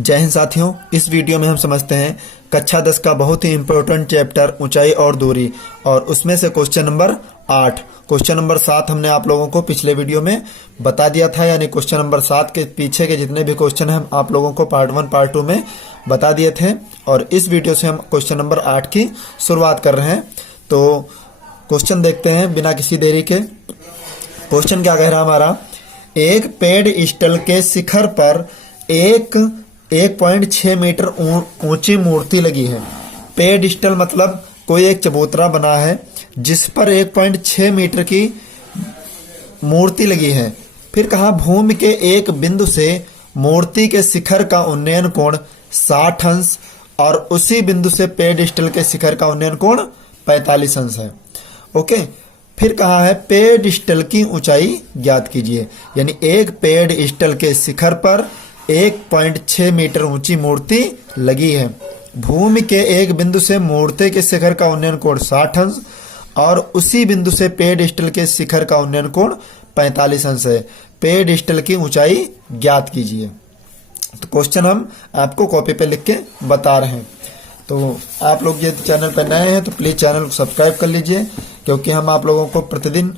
जय हिंद साथियों, इस वीडियो में हम समझते हैं कक्षा 10 का बहुत ही इंपॉर्टेंट चैप्टर ऊंचाई और दूरी, और उसमें से क्वेश्चन नंबर 8। क्वेश्चन नंबर 7 हमने आप लोगों को पिछले वीडियो में बता दिया था, यानी क्वेश्चन नंबर 7 के पीछे के जितने भी क्वेश्चन हैं हम आप लोगों को पार्ट 1 पार्ट 2 में बता दिए थे, और इस वीडियो से हम क्वेश्चन नंबर 8 की शुरुआत कर रहे हैं। तो क्वेश्चन देखते हैं बिना किसी देरी के। क्वेश्चन क्या कह रहा है हमारा, एक पेड़ स्टल के शिखर पर 1.6 मीटर ऊंची मूर्ति लगी है। पेडिस्टल मतलब कोई एक चबूतरा बना है जिस पर 1.6 मीटर की मूर्ति लगी है। फिर कहा भूमि के एक बिंदु से मूर्ति के शिखर का उन्नयन कोण 60 अंश और उसी बिंदु से पेडिस्टल के शिखर का उन्नयन कोण 45 अंश है। ओके, फिर कहा है पेडिस्टल की ऊंचाई ज्ञात कीजिए, यानी एक पेडिस्टल के शिखर पर 1.6 मीटर ऊंची मूर्ति लगी है। भूमि के एक बिंदु से मूर्ति के शिखर का उन्नयन कोण 60 अंश और उसी बिंदु से पेडिस्टल के शिखर का उन्नयन कोण 45 अंश है। पेडिस्टल की ऊंचाई ज्ञात कीजिए। तो क्वेश्चन हम आपको कॉपी पे लिख के बता रहे हैं। तो आप लोग ये चैनल पर नए हैं तो प्लीज चैनल को सब्सक्राइब कर लीजिए, क्योंकि हम आप लोगों को प्रतिदिन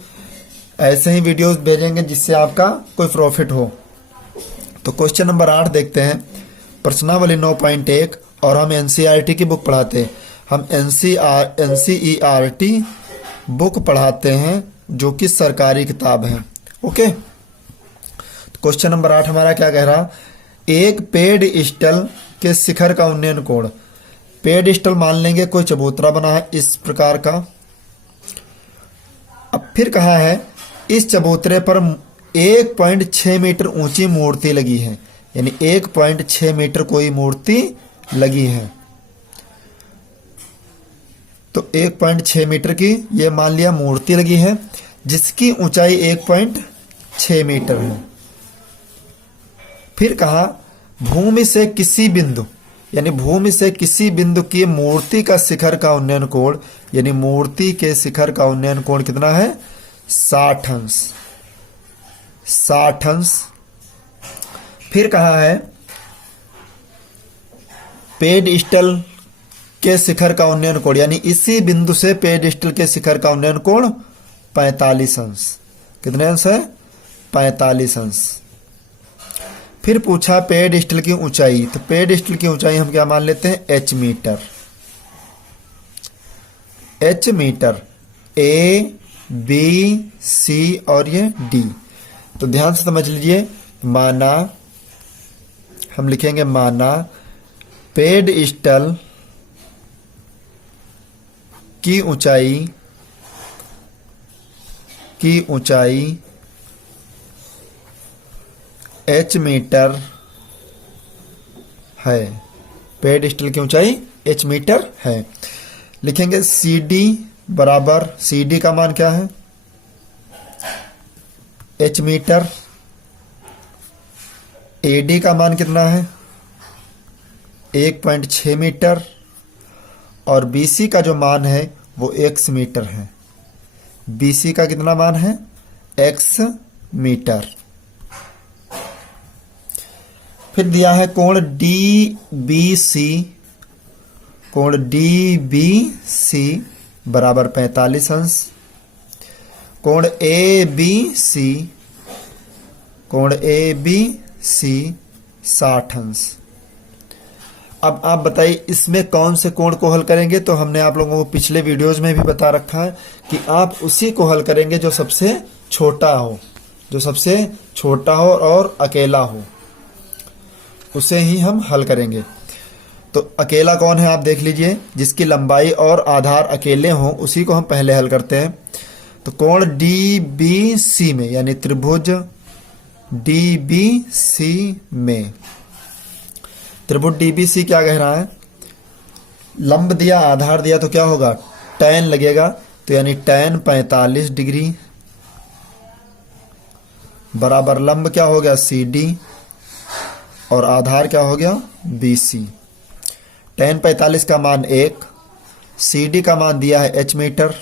ऐसे ही वीडियोस भेजेंगे जिससे आपका कोई प्रॉफिट हो। तो क्वेश्चन नंबर 8 देखते हैं। प्रश्नावली 9.1, और हम एनसीईआरटी की बुक पढ़ाते हैं। हम एनसीईआरटी बुक पढ़ाते हैं जो कि सरकारी किताब है। ओके, तो क्वेश्चन नंबर 8 हमारा क्या कह रहा, एक पेडिस्टल के शिखर का उन्नयन कोण। पेडिस्टल मान लेंगे कोई चबूतरा बना है इस प्रकार का। अब फिर कहा है इस चबूतरे पर 1.6 मीटर ऊंची मूर्ति लगी है, यानी 1.6 मीटर कोई मूर्ति लगी है। तो 1.6 मीटर की ये मान लिया मूर्ति लगी है जिसकी ऊंचाई 1.6 मीटर है। फिर कहा भूमि से किसी बिंदु, यानी भूमि से किसी बिंदु की मूर्ति का शिखर का उन्नयन कोण, यानी मूर्ति के शिखर का उन्नयन कोण कितना है 60 अंश। 60 अंश। फिर कहा है पेडिस्टल के शिखर का उन्नयन कोण, यानी इसी बिंदु से पेडिस्टल के शिखर का उन्नयन कोण 45 अंश। कितने अंश है 45 अंश। फिर पूछा पेडिस्टल की ऊंचाई, तो पेडिस्टल की ऊंचाई हम क्या मान लेते हैं h metre. h metre, A B C और ये D। तो ध्यान से समझ लीजिए, माना हम लिखेंगे माना पेडिस्टल की ऊंचाई h मीटर है। पेडिस्टल की ऊंचाई h मीटर है। लिखेंगे CD बराबर, CD का मान क्या है h मीटर। AD का मान कितना है 1.6 मीटर और BC का जो मान है वो x मीटर है। BC का कितना मान है x मीटर। फिर दिया है कोण DBC, कोण DBC बराबर 45 अंश। कोण ABC, कोण ABC 60 अंश। अब आप बताइए इसमें कौन से कोण को हल करेंगे। तो हमने आप लोगों को पिछले वीडियोस में भी बता रखा है कि आप उसी को हल करेंगे जो सबसे छोटा हो, जो सबसे छोटा हो और अकेला हो, उसे ही हम हल करेंगे। तो अकेला कौन है आप देख लीजिए, जिसकी लंबाई और आधार अकेले हों उसी को हम पहले हल करते हैं। तो कोण DBC में, यानी त्रिभुज DBC में, त्रिभुज DBC क्या कह रहा है, लंब दिया आधार दिया तो क्या होगा tan लगेगा, तो यानी tan 45 डिग्री बराबर लंब क्या हो गया CD और आधार क्या हो गया BC। tan 45 का मान 1, CD का मान दिया है h मीटर,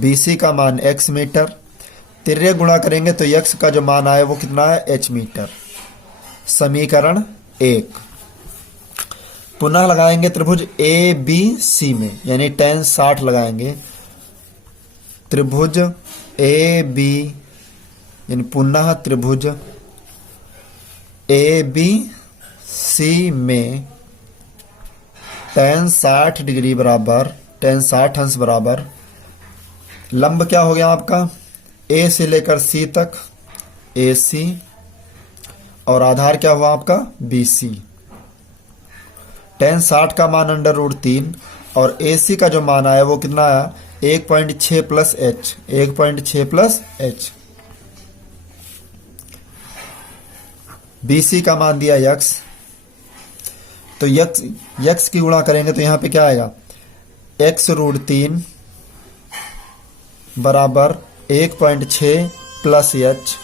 BC का मान x मीटर। तिर्य गुणा करेंगे तो x का जो मान आए वो कितना है h मीटर। समीकरण 1। पुनः लगाएंगे त्रिभुज ए बी सी में, यानी tan 60 लगाएंगे। त्रिभुज ए बी यानी पुनः त्रिभुज ए बी सी में tan 60 डिग्री बराबर tan 60 अंश बराबर लंब क्या हो गया आपका ए से लेकर सी तक ए सी, और आधार क्या हुआ आपका बी सी। tan 60 का मान √3 और ए सी का जो मान आया वो कितना आया 1.6 plus h, 1.6 plus h. B C का मान दिया यक्स, तो यक्स की गुणा करेंगे तो यहां पे क्या आएगा x√3 बराबर 1.6 प्लस एच।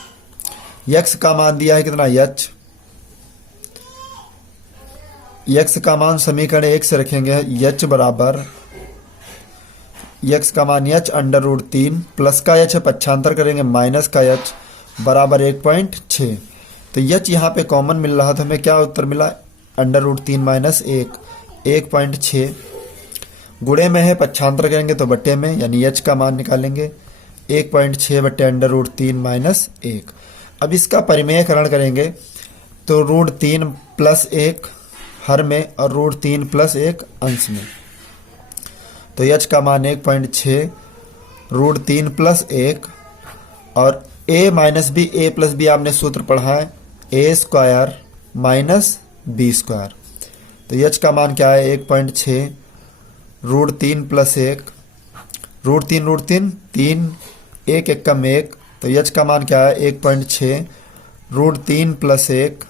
यक्स का मान दिया है कितना एच, यक्स का मान समीकरण 1 से रखेंगे एच बराबर यक्स का मान एच √3 प्लस का एच है पक्षांतर करेंगे माइनस का एच बराबर 1.6। तो एच यहाँ पे कॉमन मिल रहा था, हमें क्या उत्तर मिला √3 माइनस 1.6। गुणे में है पक्षांतर करेंगे तो बट्टे में, यानी एच का मान निकालेंगे 1.6 बट्टे √3 माइनस 1। अब इसका परिमेयकरण करेंगे तो √3 प्लस 1 हर में और √3 प्लस 1 अंश में, तो एच का मान 1.6 √3 प्लस 1 और a minus B, A plus B आपने सूत्र पढ़ा है A square minus B square. तो एच का मान क्या है 1.6 √3 प्लस 1 √3 3 1 1 कम 1, तो एच का मान क्या है 1.6 √3 प्लस 1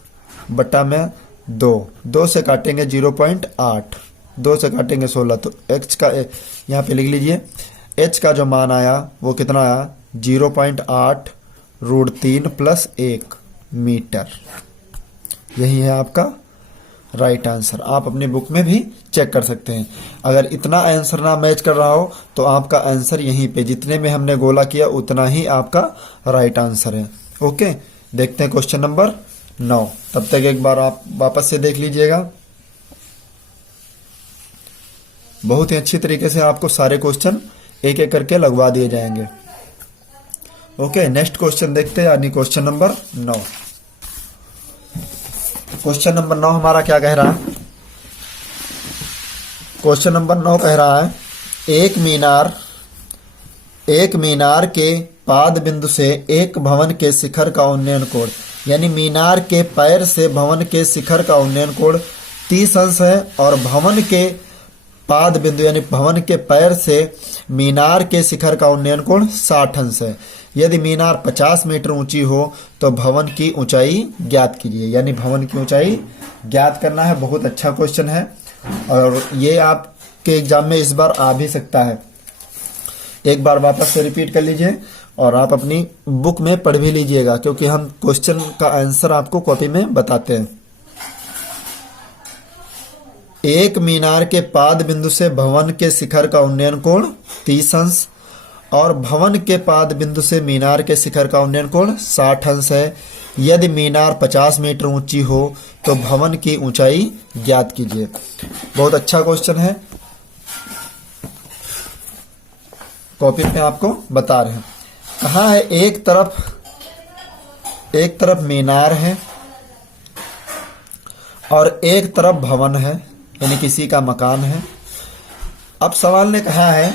बटा में 2 से काटेंगे 0.8, 2 से काटेंगे 16, तो एच का यहाँ पे लिख लीजिए एच का जो मान आया वो कितना आया 0.8 √3 प्लस 1 मीटर। यही है आपका राइट आंसर। आप अपनी बुक में भी चेक कर सकते हैं। अगर इतना आंसर ना मैच कर रहा हो तो आपका आंसर यहीं पे जितने में हमने गोला किया उतना ही आपका राइट आंसर है। ओके, देखते हैं क्वेश्चन नंबर 9। तब तक एक बार आप वापस से देख लीजिएगा। बहुत ही अच्छी तरीके से आपको सारे क्वेश्चन एक एक करके लगवा दिए जाएंगे। ओके, नेक्स्ट क्वेश्चन देखते हैं, यानी क्वेश्चन नंबर 9। क्वेश्चन नंबर 9 हमारा क्या कह रहा है? क्वेश्चन नंबर 9 कह रहा है एक मीनार के पाद बिंदु से एक भवन के शिखर का उन्नयन कोण, यानी मीनार के पैर से भवन के शिखर का उन्नयन कोण 30 अंश है और भवन के पाद बिंदु यानी भवन के पैर से मीनार के शिखर का उन्नयन कोण 60 अंश है। यदि मीनार 50 मीटर ऊंची हो तो भवन की ऊंचाई ज्ञात कीजिए, यानी भवन की ऊंचाई ज्ञात करना है। बहुत अच्छा क्वेश्चन है और ये आपके एग्जाम में इस बार आ भी सकता है। एक बार वापस से रिपीट कर लीजिए और आप अपनी बुक में पढ़ भी लीजिएगा, क्योंकि हम क्वेश्चन का आंसर आपको कॉपी में बताते हैं। एक मीनार के पाद बिंदु से भवन के शिखर का उन्नयन कोण 30 अंश और भवन के पाद बिंदु से मीनार के शिखर का उन्नयन कोण 60 अंश है। यदि मीनार 50 मीटर ऊंची हो तो भवन की ऊंचाई ज्ञात कीजिए। बहुत अच्छा क्वेश्चन है, कॉपी पे आपको बता रहे हैं। कहाँ है? एक तरफ मीनार है और एक तरफ भवन है, यानी किसी का मकान है। अब सवाल ने कहा है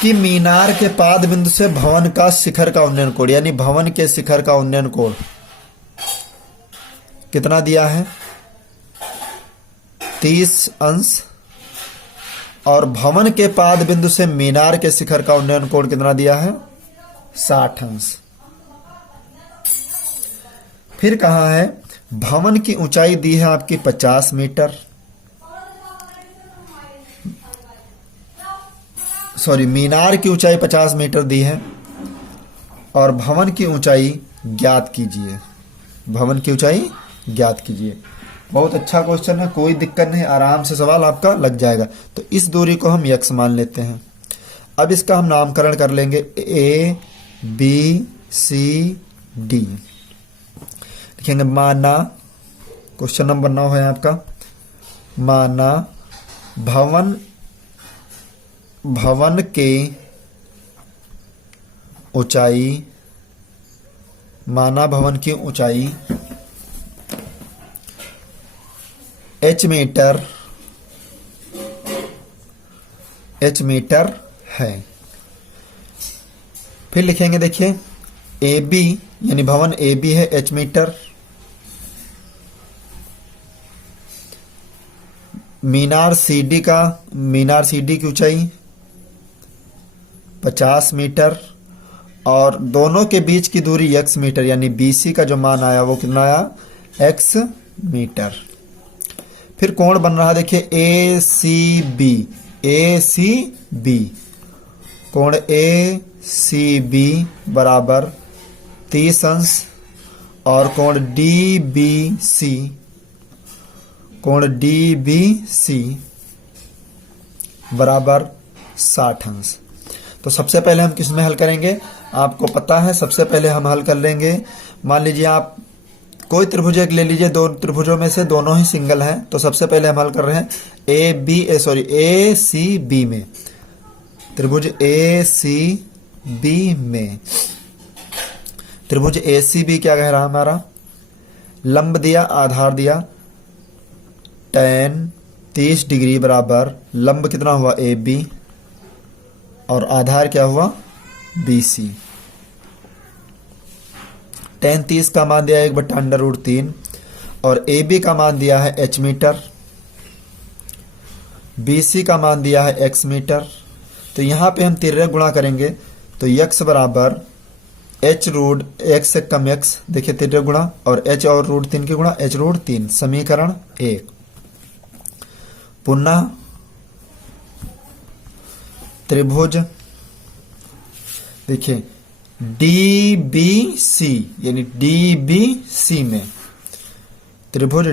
कि मीनार के पाद बिंदु से भवन का शिखर का उन्नयन कोण, यानी भवन के शिखर का उन्नयन कोण कितना दिया है 30 अंश और भवन के पाद बिंदु से मीनार के शिखर का उन्नयन कोण कितना दिया है 60 अंश। फिर कहा है भवन की ऊंचाई दी है आपकी 50 मीटर, सॉरी मीनार की ऊंचाई 50 मीटर दी है और भवन की ऊंचाई ज्ञात कीजिए, भवन की ऊंचाई ज्ञात कीजिए। बहुत अच्छा क्वेश्चन है, कोई दिक्कत नहीं, आराम से सवाल आपका लग जाएगा। तो इस दूरी को हम x मान लेते हैं। अब इसका हम नामकरण कर लेंगे A B C D। लिखेंगे माना क्वेश्चन नंबर 9 है आपका, माना भवन के ऊंचाई, माना भवन की ऊंचाई h मीटर है। फिर लिखेंगे, देखिए ए बी यानी भवन ए बी है h मीटर, मीनार सी डी की ऊंचाई 50 मीटर और दोनों के बीच की दूरी x मीटर, यानी BC का जो मान आया वो कितना आया, x मीटर। फिर कोण बन रहा है, देखिए ACB, कोण ACB बराबर 30 अंश और कोण DBC बराबर 60 अंश। तो सबसे पहले हम किस में हल करेंगे, आपको पता है। सबसे पहले हम हल कर लेंगे, मान लीजिए आप कोई त्रिभुज एक ले लीजिए, दो त्रिभुजों में से दोनों ही सिंगल हैं। तो सबसे पहले हम हल कर रहे हैं ACB में, त्रिभुज ACB में, त्रिभुज ACB क्या कह रहा हमारा, लंब दिया, आधार दिया, tan 30 डिग्री बराबर लंब कितना हुआ AB और आधार क्या हुआ BC। tan 30 का मान दिया 1/√3 और AB का मान दिया है h मीटर, BC का मान दिया है x मीटर। तो यहाँ पे हम तिर्यक गुणा करेंगे तो x बराबर h√x से कम x, देखिए तिर्यक गुणा, और h और √3 की गुणा h√3, समीकरण 1। पुनः त्रिभुज, देखिए DBC यानी DBC में, त्रिभुज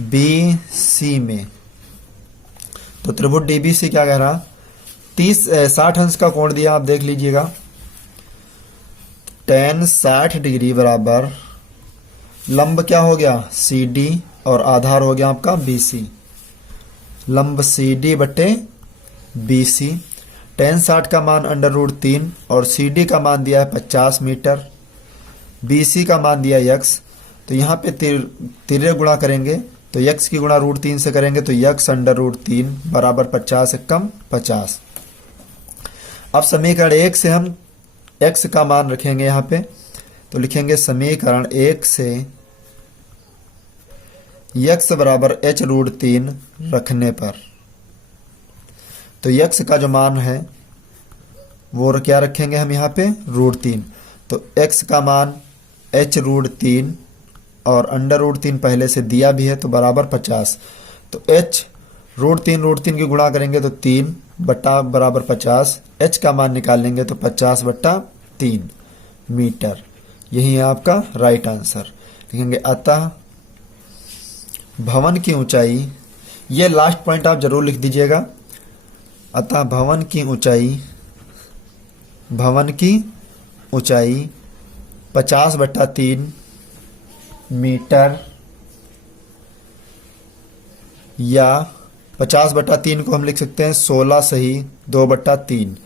DBC में, तो त्रिभुज DBC क्या कह रहा, 60 अंश का कोण दिया, आप देख लीजिएगा, tan 60 डिग्री बराबर लंब क्या हो गया CD और आधार हो गया आपका BC, लंब CD बटे BC। tan 60 का मान √3 और CD का मान दिया है 50 मीटर, BC का मान दिया x। तो यहाँ पे तिर्यक गुणा करेंगे तो x की गुणा √3 से करेंगे तो x √3 बराबर 50 से कम 50। अब समीकरण 1 से हम x का मान रखेंगे यहाँ पे, तो लिखेंगे समीकरण 1 से x बराबर h√3 रखने पर, तो x का जो मान है वो क्या रखेंगे हम यहाँ पे √3। तो x का मान h√3 और √3 पहले से दिया भी है तो बराबर 50। तो h√3 की गुणा करेंगे तो 3 बटा बराबर 50, h का मान निकालेंगे तो 50/3 मीटर। यही है आपका राइट आंसर। लिखेंगे अतः भवन की ऊंचाई, ये लास्ट पॉइंट आप जरूर लिख दीजिएगा, अतः भवन की ऊंचाई 50/3 मीटर, या 50/3 को हम लिख सकते हैं 16 सही 2/3।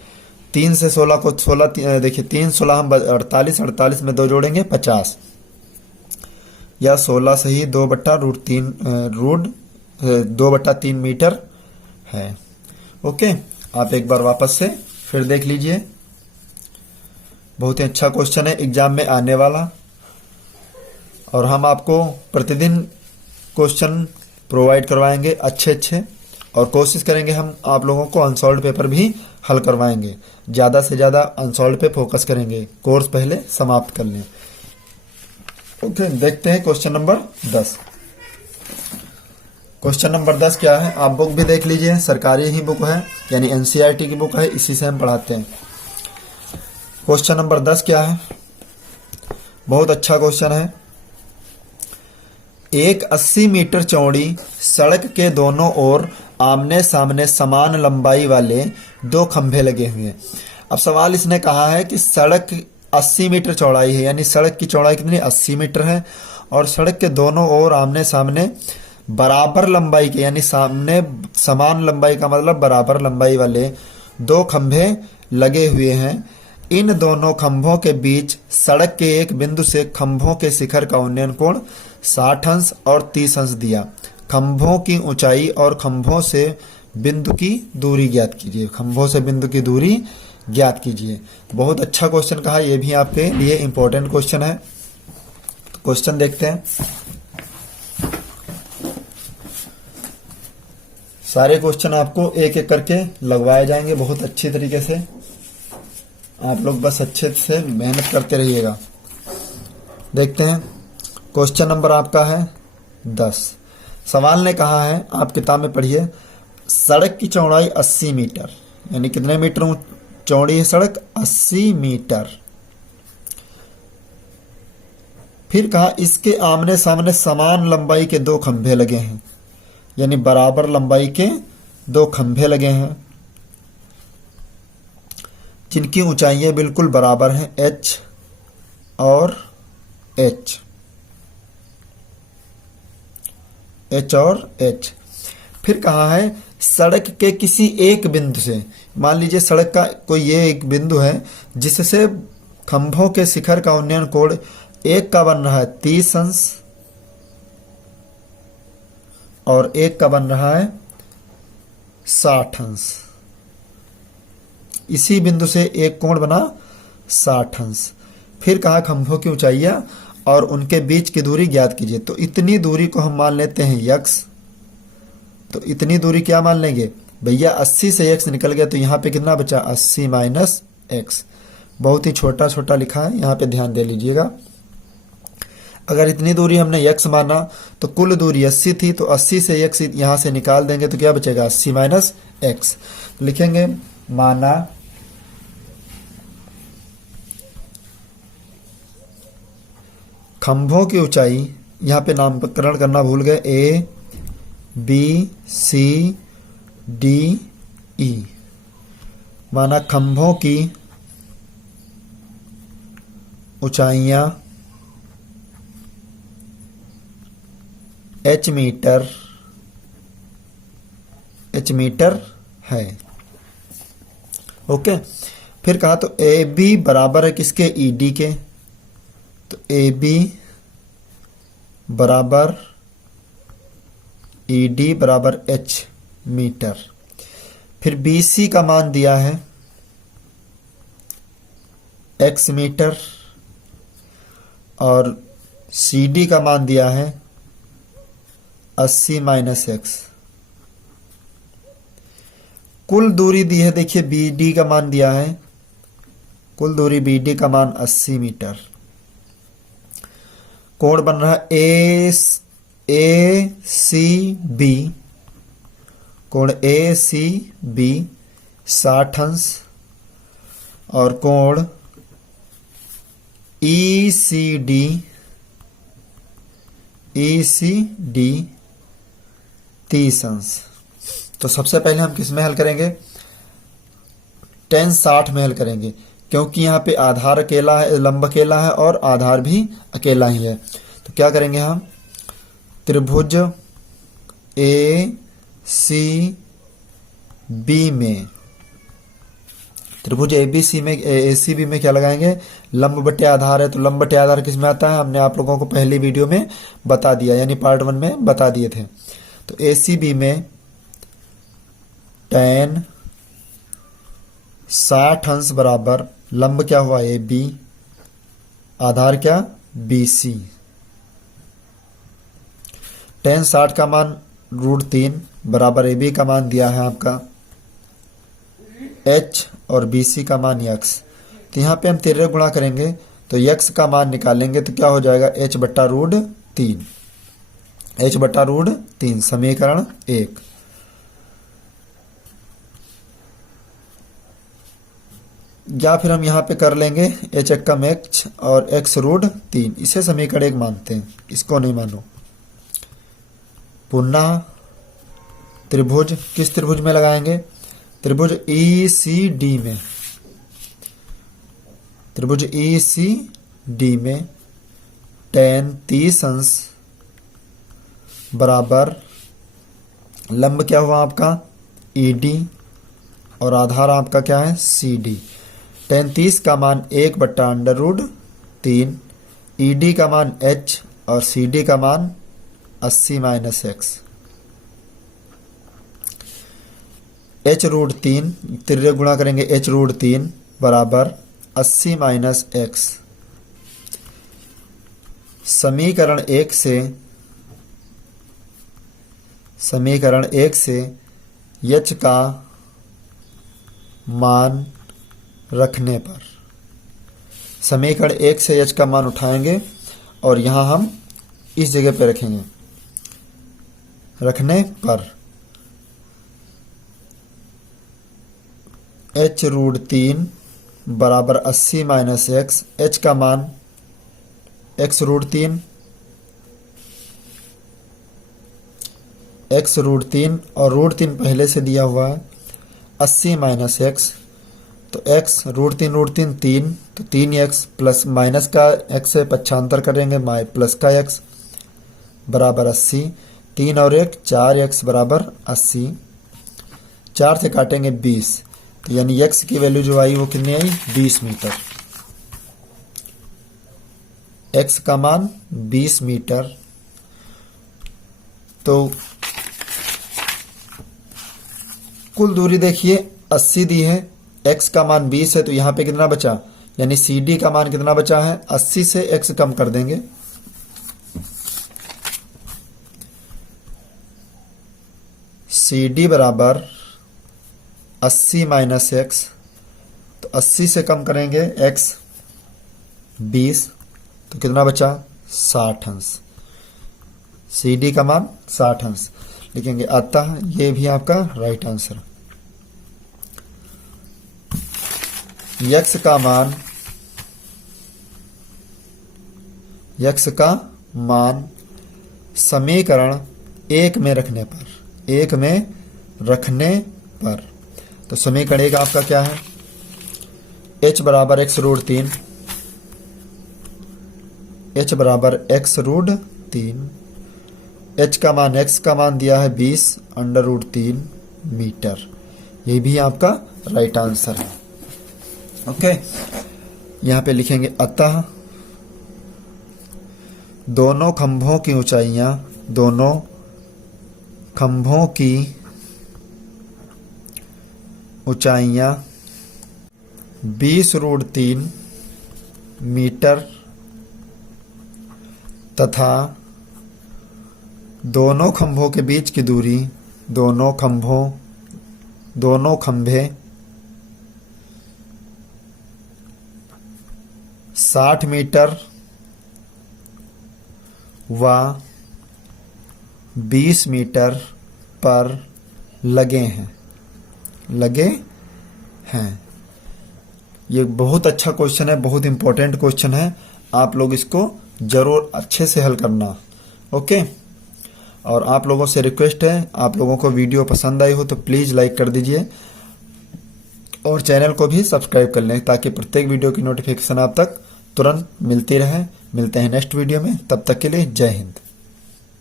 3 से 16 को 16, देखिए 3 16 हम 48, 48 में 2 जोड़ेंगे 50, या 16 सही 2/3 मीटर है। ओके, आप एक बार वापस से फिर देख लीजिए, बहुत ही अच्छा क्वेश्चन है एग्जाम में आने वाला, और हम आपको प्रतिदिन क्वेश्चन प्रोवाइड करवाएंगे अच्छे, और कोशिश करेंगे हम आप लोगों को अनसॉल्व्ड पेपर भी हल करवाएंगे। ज़्यादा से ज़्यादा अनसॉल्व्ड पे फोकस करेंगे, कोर्स पहले समाप्त कर लें। ओके, देखते हैं क्वेश्चन नंबर 10। क्वेश्चन नंबर 10 क्या है, आप बुक भी देख लीजिए, सरकारी ही बुक है, यानी NCERT की बुक है, इसी से हम पढ़ाते हैं। क्वेश्चन नंबर 10 क्या है, बहुत अच्छा क्वेश्चन है। एक 80 मीटर चौड़ी सड़क के दोनों ओर आमने सामने समान लंबाई वाले 2 खंभे लगे हुए हैं। अब सवाल इसने कहा है कि सड़क 80 मीटर चौड़ाई है, यानी सड़क की चौड़ाई कितनी 80 मीटर है, और सड़क के दोनों ओर आमने सामने बराबर लंबाई के, यानी सामने समान लंबाई का मतलब बराबर लंबाई वाले दो खंभे लगे हुए हैं। इन दोनों खंभों के बीच सड़क के एक बिंदु से खंभों के शिखर का उन्नयन कोण 60 अंश और 30 अंश दिया। खंभों की ऊंचाई और खंभों से बिंदु की दूरी ज्ञात कीजिए। खंभों से बिंदु की दूरी ज्ञात कीजिए। बहुत अच्छा क्वेश्चन कहा, यह भी आपके लिए इंपॉर्टेंट क्वेश्चन है। क्वेश्चन देखते हैं। सारे क्वेश्चन आपको एक एक करके लगवाए जाएंगे बहुत अच्छी तरीके से। आप लोग बस अच्छे से मेहनत करते रहिएगा। देखते हैं, क्वेश्चन नंबर आपका है 10। सवाल ने कहा है, आप किताब में पढ़िए, सड़क की चौड़ाई 80 मीटर, यानी कितने मीटर चौड़ी है सड़क? 80 मीटर। फिर कहा इसके आमने सामने समान लंबाई के दो खंभे लगे हैं, यानी बराबर लंबाई के दो खंभे लगे हैं जिनकी ऊंचाइयां बिल्कुल बराबर हैं, h और h। h और h। फिर कहा है सड़क के किसी एक बिंदु से, मान लीजिए सड़क का कोई ये एक बिंदु है जिससे खंभों के शिखर का उन्नयन कोण एक का बन रहा है 30 अंश और एक का बन रहा है 60 अंश। इसी बिंदु से एक कोण बना 60 अंश। फिर कहा खंभों की ऊंचाइयां और उनके बीच की दूरी ज्ञात कीजिए। तो इतनी दूरी को हम मान लेते हैं x। तो इतनी दूरी क्या मान लेंगे भैया? 80 से x निकल गया, तो यहाँ पे कितना बचा? 80 माइनस x। बहुत ही छोटा छोटा लिखा है, यहाँ पे ध्यान दे लीजिएगा। अगर इतनी दूरी हमने x माना तो कुल दूरी 80 थी, तो 80 से x यहाँ से निकाल देंगे तो क्या बचेगा? 80 माइनस x। लिखेंगे माना खंभों की ऊंचाई, यहाँ पे नामकरण करना भूल गए, A B C D E। माना खंभों की ऊंचाइयां h मीटर है। ओके। फिर कहा तो ए बी बराबर है किसके? ई डी के। तो ए बी बराबर ई डी बराबर h मीटर। फिर बी सी का मान दिया है x मीटर और सी डी का मान दिया है 80 माइनस x। कुल दूरी दी है, देखिए बी डी का मान दिया है, कुल दूरी बी डी का मान 80 मीटर। कोण बन रहा है ए सी बी, कोण ए सी बी 60 अंश और कोण ई सी डी 30 अंश। तो सबसे पहले हम किस में हल करेंगे? tan 60 में हल करेंगे, क्योंकि यहाँ पे आधार अकेला है, लंब अकेला है और आधार भी अकेला ही है। तो क्या करेंगे हम? त्रिभुज ए सी बी में, त्रिभुज ए सी बी में क्या लगाएंगे? लंब बटे आधार है, तो लंब बटे आधार किस में आता है? हमने आप लोगों को पहली वीडियो में बता दिया, यानी पार्ट 1 में बता दिए थे। तो ए सी बी में tan 60 अंश बराबर लंब क्या हुआ? ए बी, आधार क्या? B C. tan 60 का मान √3 बराबर ए बी का मान दिया है आपका h और बी सी का मान x। तो यहाँ पे हम 13 गुणा करेंगे तो x का मान निकालेंगे तो क्या हो जाएगा? h बट्टा √3, h बट्टा √3 समीकरण 1। या फिर हम यहाँ पे कर लेंगे h एकम h और x √3, इसे समीकरण 1 मानते हैं, इसको नहीं मानो। पुनः त्रिभुज, किस त्रिभुज में लगाएंगे? त्रिभुज ई सी डी में, त्रिभुज ई सी डी में tan 30 अंश बराबर लंब क्या हुआ आपका ED और आधार आपका क्या है CD। tan 30 का मान 1/√3, ED का मान h और CD का मान 80 - x। h√3 तिर्यक गुणा करेंगे h√3 बराबर 80 - x। समीकरण एक से h का मान रखने पर, समीकरण एक से h का मान उठाएंगे और यहां हम इस जगह पे रखेंगे, रखने पर h√3 बराबर 80 - x। h का मान x√3 और √3 पहले से दिया हुआ है, 80 - x तो x √3 3 तो 3x प्लस माइनस का x से पक्षांतर करेंगे प्लस का x बराबर 80। 3 और 1 4x बराबर 80। 4 से काटेंगे 20 तो यानी x की वैल्यू जो आई वो कितनी आई 20 मीटर। x का मान 20 मीटर। तो कुल दूरी देखिए 80 दी है, x का मान 20 है तो यहां पे कितना बचा, यानी CD का मान कितना बचा है 80 से x कम कर देंगे, CD बराबर 80 - x। तो 80 से कम करेंगे x 20 तो कितना बचा 60 अंश। CD का मान 60 अंश लिखेंगे, अतः ये भी आपका राइट आंसर। x का मान समीकरण एक में रखने पर, तो समीकरण एक आपका क्या है h बराबर x√3, h बराबर x√3, h का मान x का मान दिया है 20/√3 मीटर। ये भी आपका राइट आंसर है। ओके, यहां पे लिखेंगे अतः दोनों खंभों की ऊंचाइयां 20√3 मीटर तथा दोनों खंभों के बीच की दूरी, दोनों खंभे 60 मीटर व 20 मीटर पर लगे हैं। ये बहुत अच्छा क्वेश्चन है, बहुत इंपॉर्टेंट क्वेश्चन है, आप लोग इसको जरूर अच्छे से हल करना। ओके, और आप लोगों से रिक्वेस्ट है, आप लोगों को वीडियो पसंद आई हो तो प्लीज़ लाइक कर दीजिए और चैनल को भी सब्सक्राइब कर लें ताकि प्रत्येक वीडियो की नोटिफिकेशन आप तक तुरंत मिलती रहे। मिलते हैं नेक्स्ट वीडियो में, तब तक के लिए जय हिंद।